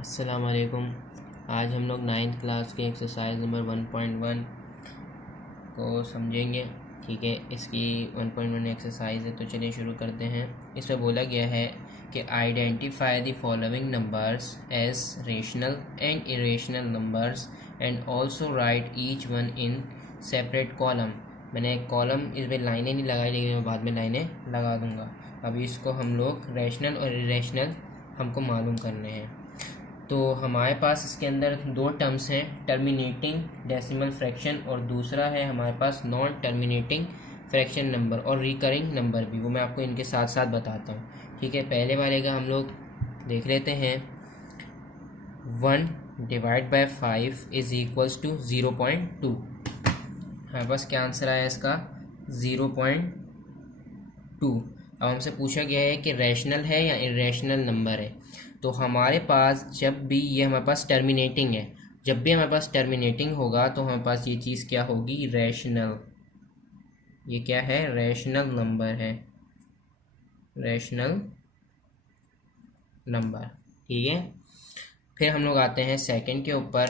अस्सलाम वालेकुम। आज हम लोग 9th क्लास के एक्सरसाइज नंबर 1.1 को समझेंगे। ठीक है, इसकी 1.1 एक्सरसाइज है, तो चलिए शुरू करते हैं। इसमें बोला गया है कि identify the following numbers as rational and irrational numbers and also write each one in separate column. मैंने एक कॉलम इसमें लाइनें नहीं लगाई, लेकिन मैं बाद में लाइनें लगा दूंगा। अभी इसको हम लोग रैशनल और इरेशनल हमको मालूम करने हैं। तो हमारे पास इसके अंदर दो टर्म्स हैं, टर्मिनेटिंग डेसिमल फ्रैक्शन और दूसरा है हमारे पास नॉन टर्मिनेटिंग फ्रैक्शन नंबर और रिकरिंग नंबर भी। वो मैं आपको इनके साथ साथ बताता हूँ। ठीक है, पहले वाले का हम लोग देख लेते हैं। 1/5 इज इक्वल्स टू 0.2। हमारे पास क्या आंसर आया इसका? 0.2। अब हमसे पूछा गया है कि रैशनल है या इरेशनल नंबर है। तो हमारे पास जब भी ये हमारे पास टर्मिनेटिंग है, जब भी हमारे पास टर्मिनेटिंग होगा तो हमारे पास ये चीज़ क्या होगी? रैशनल। ये क्या है? रैशनल नंबर है, रैशनल नंबर। ठीक है, फिर हम लोग आते हैं सेकंड के ऊपर।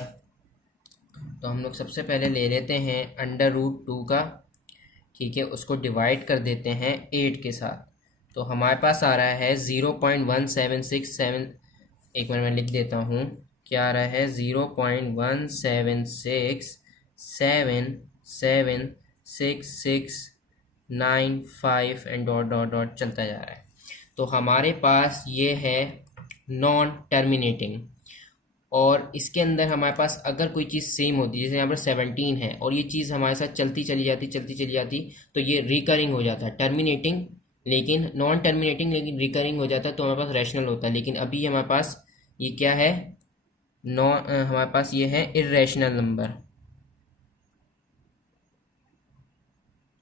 तो हम लोग सबसे पहले ले लेते हैं √2 का। ठीक है, उसको डिवाइड कर देते हैं 8 के साथ। तो हमारे पास आ रहा है 0.1767। एक मिनट में लिख देता हूँ। क्या आ रहा है? 0.176776695 एंड डॉट डॉट डॉट चलता जा रहा है। तो हमारे पास ये है नॉन टर्मिनेटिंग, और इसके अंदर हमारे पास अगर कोई चीज़ सेम होती है, जैसे यहाँ पर 17 है और ये चीज़ हमारे साथ चलती चली जाती, तो ये रिकरिंग हो जाता है। टर्मिनेटिंग लेकिन नॉन टर्मिनेटिंग लेकिन रिकरिंग हो जाता है, तो हमारे पास रैशनल होता है। लेकिन अभी हमारे पास ये क्या है? हमारे पास ये है इर्रेशनल नंबर,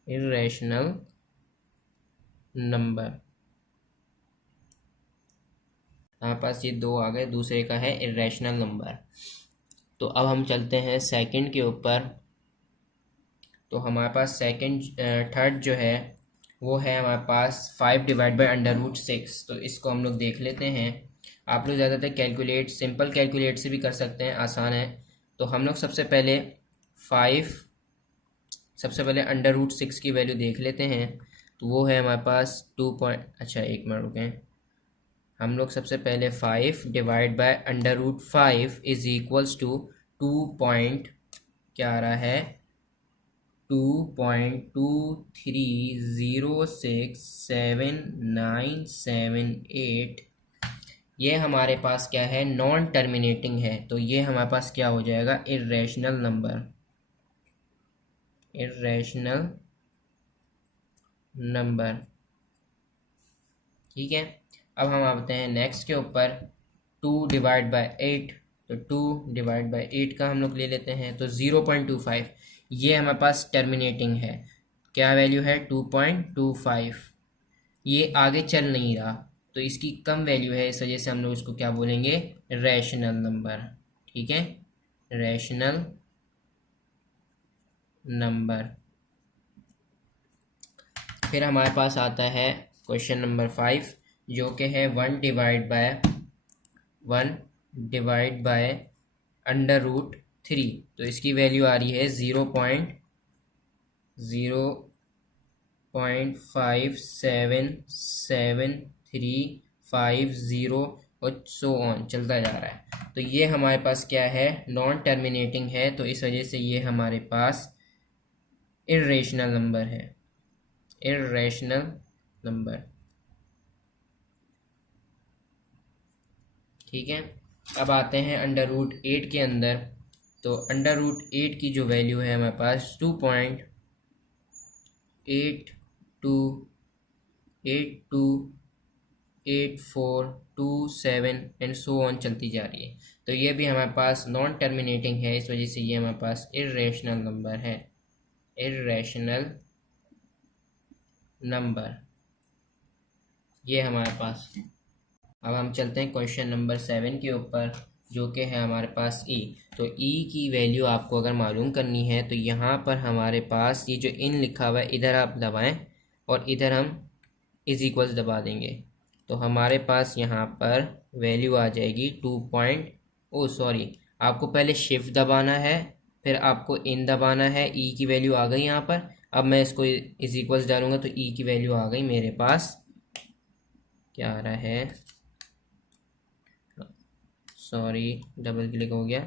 इर्रेशनल नंबर। हमारे पास ये दो आ गए, दूसरे का है इर्रेशनल नंबर। तो अब हम चलते हैं सेकंड के ऊपर। तो हमारे पास थर्ड जो है वो है हमारे पास 5/√6। तो इसको हम लोग देख लेते हैं। आप लोग ज़्यादातर सिंपल कैलकुलेट से भी कर सकते हैं, आसान है। तो हम लोग सबसे पहले 5 की वैल्यू देख लेते हैं। तो वो है हमारे पास एक मिनट रुकें। हम लोग सबसे पहले 5/√5 इज इक्वल्स टू 2 क्या आ रहा है? 2.23067978। ये हमारे पास क्या है? नॉन टर्मिनेटिंग है, तो ये हमारे पास क्या हो जाएगा? Irrational number, irrational number. ठीक है, अब हम आते हैं नेक्स्ट के ऊपर। 2/8। तो 2/8 का हम लोग ले लेते हैं। तो 0.25 ये हमारे पास टर्मिनेटिंग है। क्या वैल्यू है? 2.25। ये आगे चल नहीं रहा, तो इसकी कम वैल्यू है, इस वजह से हम लोग इसको क्या बोलेंगे? Rational number. ठीक है, रैशनल नंबर। फिर हमारे पास आता है क्वेश्चन नंबर 5, जो कि है 1/√3। तो इसकी वैल्यू आ रही है 0.057735 और सो ऑन चलता जा रहा है। तो ये हमारे पास क्या है? नॉन टर्मिनेटिंग है, तो इस वजह से ये हमारे पास इर्रेशनल नंबर है, इर्रेशनल नंबर। ठीक है, अब आते हैं √8 के अंदर। तो √8 की जो वैल्यू है हमारे पास 2.828427 एंड सो ऑन चलती जा रही है। तो ये भी हमारे पास नॉन टर्मिनेटिंग है, इस वजह से ये हमारे पास इर्रेशनल नंबर है, इर्रेशनल नंबर ये हमारे पास। अब हम चलते हैं क्वेश्चन नंबर 7 के ऊपर, जो कि है हमारे पास ई। तो ई की वैल्यू आपको अगर मालूम करनी है, तो यहाँ पर हमारे पास ये जो इन लिखा हुआ है इधर आप दबाएं और इधर हम इज इक्वल्स दबा देंगे। तो हमारे पास यहाँ पर वैल्यू आ जाएगी ओ सॉरी, आपको पहले शिफ्ट दबाना है, फिर आपको इन दबाना है। ई की वैल्यू आ गई यहाँ पर। अब मैं इसको इज इक्वल्स डालूंगा तो ई की वैल्यू आ गई मेरे पास। क्या आ रहा है, सॉरी डबल क्लिक हो गया,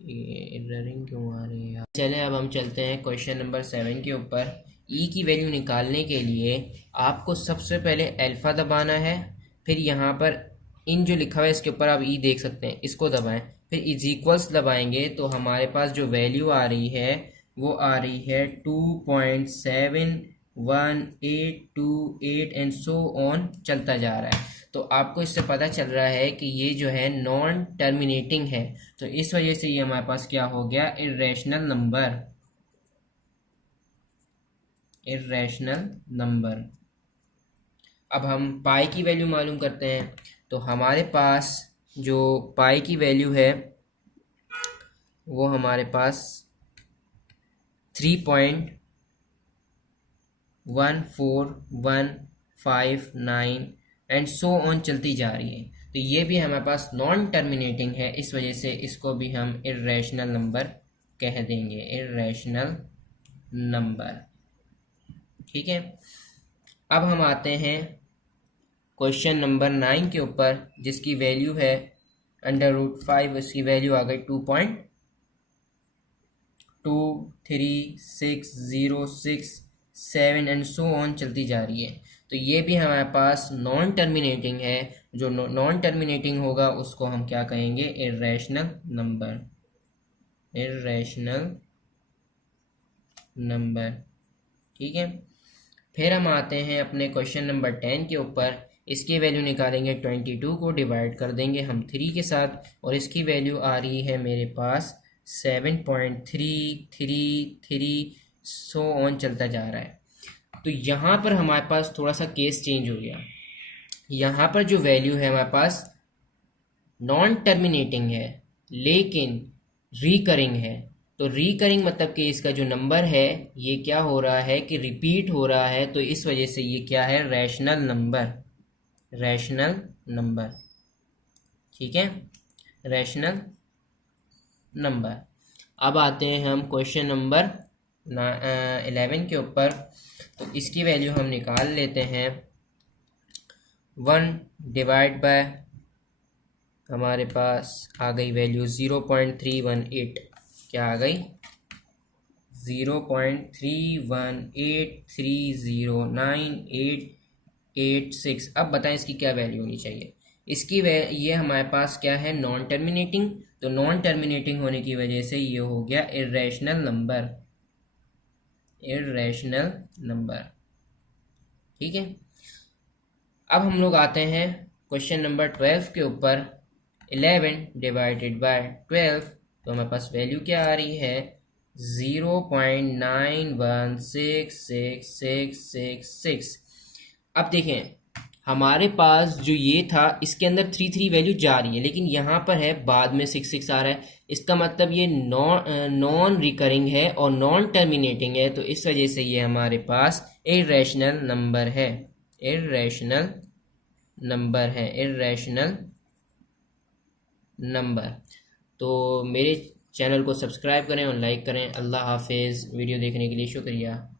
ये एररिंग क्यों आ रही है यार। चले अब हम चलते हैं क्वेश्चन नंबर 7 के ऊपर। ई की वैल्यू निकालने के लिए आपको सबसे पहले अल्फ़ा दबाना है, फिर यहाँ पर इन जो लिखा हुआ है इसके ऊपर आप ई देख सकते हैं, इसको दबाएं, फिर इज इक्वल्स दबाएंगे तो हमारे पास जो वैल्यू आ रही है वो आ रही है 2.71828 एंड सो ऑन चलता जा रहा है। तो आपको इससे पता चल रहा है कि ये जो है नॉन टर्मिनेटिंग है, तो इस वजह से ये हमारे पास क्या हो गया, इर्रेशनल नंबर। Irrational number. अब हम पाई की वैल्यू मालूम करते हैं, तो हमारे पास जो पाई की वैल्यू है वो हमारे पास 3.14159 एंड सो ऑन चलती जा रही है। तो ये भी हमारे पास नॉन टर्मिनेटिंग है, इस वजह से इसको भी हम इर्रेशनल नंबर कह देंगे, इर्रेशनल नंबर। ठीक है, अब हम आते हैं क्वेश्चन नंबर 9 के ऊपर, जिसकी वैल्यू है √5, उसकी वैल्यू आ गई 2.23606 एंड सो ऑन चलती जा रही है। तो ये भी हमारे पास नॉन टर्मिनेटिंग है। जो नॉन टर्मिनेटिंग होगा उसको हम क्या कहेंगे, इर्रेशनल नंबर। Irrational number. ठीक है, फिर हम आते हैं अपने क्वेश्चन नंबर 10 के ऊपर। इसकी वैल्यू निकालेंगे, 22 को डिवाइड कर देंगे हम 3 के साथ, और इसकी वैल्यू आ रही है मेरे पास 7.333 सो ऑन चलता जा रहा है। तो यहाँ पर हमारे पास थोड़ा सा केस चेंज हो गया। यहाँ पर जो वैल्यू है हमारे पास नॉन टर्मिनेटिंग है लेकिन रिकरिंग है। तो रिकरिंग मतलब कि इसका जो नंबर है ये क्या हो रहा है कि रिपीट हो रहा है, तो इस वजह से ये क्या है, रैशनल नंबर। Rational number. ठीक है, रैशनल नंबर। अब आते हैं हम क्वेश्चन नंबर 11 के ऊपर। तो इसकी वैल्यू हम निकाल लेते हैं। 1 डिवाइड बाय हमारे पास आ गई वैल्यू 0.318। क्या आ गई, 0.318309886। अब बताएं इसकी क्या वैल्यू होनी चाहिए। इसकी ये हमारे पास क्या है, नॉन टर्मिनेटिंग। तो नॉन टर्मिनेटिंग होने की वजह से ये हो गया इर्रेशनल नंबर। Irrational number. ठीक है, अब हम लोग आते हैं क्वेश्चन नंबर 12 के ऊपर। 11 डिवाइडेड बाय 12, तो हमारे पास वैल्यू क्या आ रही है, 0.916666। अब देखें हमारे पास जो ये था इसके अंदर 3 वैल्यू जा रही है, लेकिन यहाँ पर है बाद में 6 आ रहा है। इसका मतलब ये नॉन रिकरिंग है और नॉन टर्मिनेटिंग है, तो इस वजह से ये हमारे पास इर्रेशनल नंबर है। इर्रेशनल नंबर है, इर्रेशनल नंबर। तो मेरे चैनल को सब्सक्राइब करें और लाइक करें। अल्लाह हाफिज़। वीडियो देखने के लिए शुक्रिया।